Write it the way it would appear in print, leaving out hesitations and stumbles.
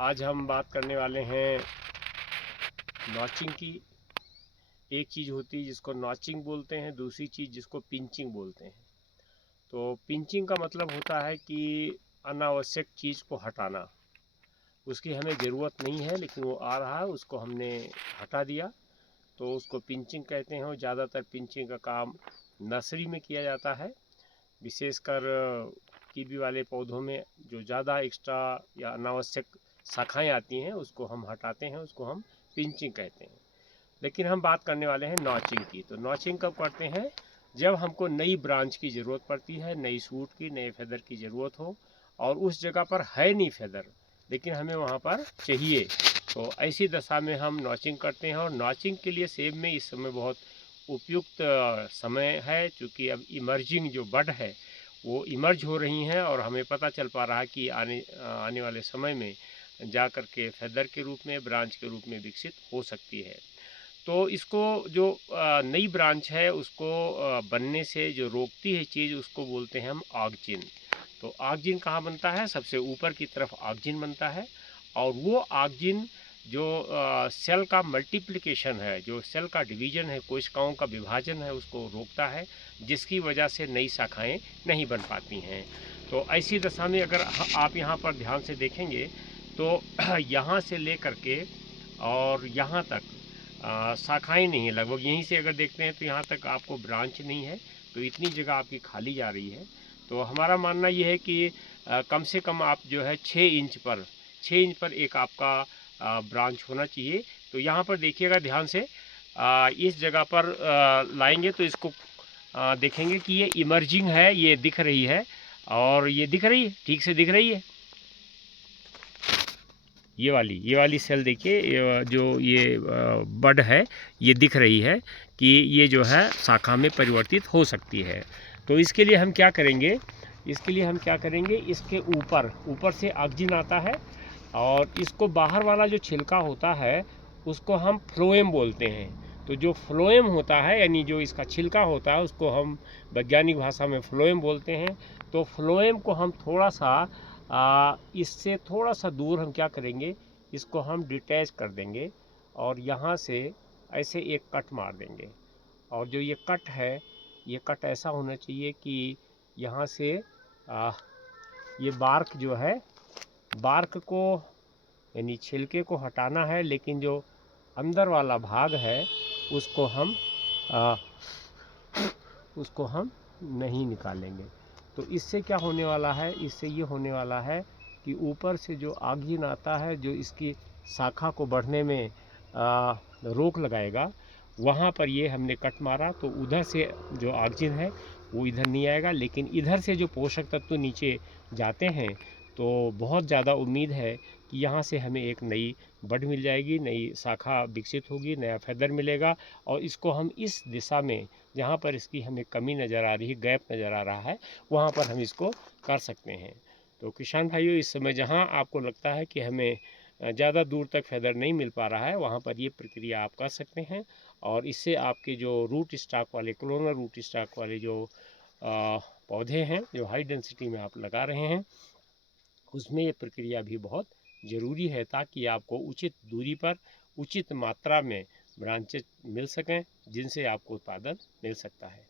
आज हम बात करने वाले हैं नॉचिंग की। एक चीज़ होती है जिसको नॉचिंग बोलते हैं, दूसरी चीज़ जिसको पिंचिंग बोलते हैं। तो पिंचिंग का मतलब होता है कि अनावश्यक चीज़ को हटाना, उसकी हमें ज़रूरत नहीं है लेकिन वो आ रहा है, उसको हमने हटा दिया तो उसको पिंचिंग कहते हैं। और ज़्यादातर पिंचिंग का काम नर्सरी में किया जाता है, विशेषकर कीवी वाले पौधों में जो ज़्यादा एक्स्ट्रा या अनावश्यक शाखाएँ आती हैं उसको हम हटाते हैं, उसको हम पिंचिंग कहते हैं। लेकिन हम बात करने वाले हैं नॉचिंग की। तो नॉचिंग कब करते हैं? जब हमको नई ब्रांच की ज़रूरत पड़ती है, नई सूट की, नए फेदर की ज़रूरत हो और उस जगह पर है नहीं फेदर लेकिन हमें वहाँ पर चाहिए, तो ऐसी दशा में हम नॉचिंग करते हैं। और नॉचिंग के लिए सेब में इस समय बहुत उपयुक्त समय है, क्योंकि अब इमर्जिंग जो बड है वो इमर्ज हो रही हैं और हमें पता चल पा रहा है कि आने वाले समय में जा कर के फेदर के रूप में, ब्रांच के रूप में विकसित हो सकती है। तो इसको जो नई ब्रांच है उसको बनने से जो रोकती है चीज़, उसको बोलते हैं हम ऑक्जिन। तो ऑक्जिन कहाँ बनता है? सबसे ऊपर की तरफ ऑक्जिन बनता है और वो ऑक्जिन जो सेल का मल्टीप्लिकेशन है, जो सेल का डिवीजन है, कोशिकाओं का विभाजन है, उसको रोकता है, जिसकी वजह से नई शाखाएं नहीं बन पाती हैं। तो ऐसी दशा में अगर आप यहाँ पर ध्यान से देखेंगे तो यहाँ से ले करके और यहाँ तक शाखाएं नहीं है, लगभग यहीं से अगर देखते हैं तो यहाँ तक आपको ब्रांच नहीं है, तो इतनी जगह आपकी खाली जा रही है। तो हमारा मानना ये है कि कम से कम आप जो है 6 इंच पर एक आपका ब्रांच होना चाहिए। तो यहाँ पर देखिएगा ध्यान से, इस जगह पर लाएंगे तो इसको देखेंगे कि ये इमर्जिंग है, ये दिख रही है और ये दिख रही है, ठीक से दिख रही है। ये वाली सेल देखिए, जो ये बड है, ये दिख रही है कि ये जो है शाखा में परिवर्तित हो सकती है। तो इसके लिए हम क्या करेंगे? इसके ऊपर से ऑक्जिन आता है और इसको बाहर वाला जो छिलका होता है उसको हम फ्लोएम बोलते हैं। तो जो फ्लोएम होता है, यानी जो इसका छिलका होता है, उसको हम वैज्ञानिक भाषा में फ्लोएम बोलते हैं। तो फ्लोएम को हम थोड़ा सा इससे थोड़ा सा दूर हम क्या करेंगे, इसको हम डिटैच कर देंगे और यहाँ से ऐसे एक कट मार देंगे। और जो ये कट है, ये कट ऐसा होना चाहिए कि यहाँ से ये बार्क जो है, बार्क को यानी छिलके को हटाना है, लेकिन जो अंदर वाला भाग है उसको हम आ, उसको हम नहीं निकालेंगे। तो इससे क्या होने वाला है? इससे ये होने वाला है कि ऊपर से जो ऑक्जिन आता है, जो इसकी शाखा को बढ़ने में रोक लगाएगा, वहाँ पर ये हमने कट मारा तो उधर से जो ऑक्जिन है वो इधर नहीं आएगा, लेकिन इधर से जो पोषक तत्व नीचे जाते हैं तो बहुत ज़्यादा उम्मीद है कि यहाँ से हमें एक नई बड मिल जाएगी, नई शाखा विकसित होगी, नया फेदर मिलेगा। और इसको हम इस दिशा में, जहाँ पर इसकी हमें कमी नज़र आ रही है, गैप नज़र आ रहा है, वहाँ पर हम इसको कर सकते हैं। तो किसान भाइयों, इस समय जहाँ आपको लगता है कि हमें ज़्यादा दूर तक फेदर नहीं मिल पा रहा है, वहाँ पर ये प्रक्रिया आप कर सकते हैं और इससे आपके जो रूट स्टॉक वाले, क्लोनर रूट स्टॉक वाले जो पौधे हैं, जो हाई डेंसिटी में आप लगा रहे हैं, उसमें ये प्रक्रिया भी बहुत ज़रूरी है, ताकि आपको उचित दूरी पर उचित मात्रा में ब्रांचेज मिल सकें, जिनसे आपको उत्पादन मिल सकता है।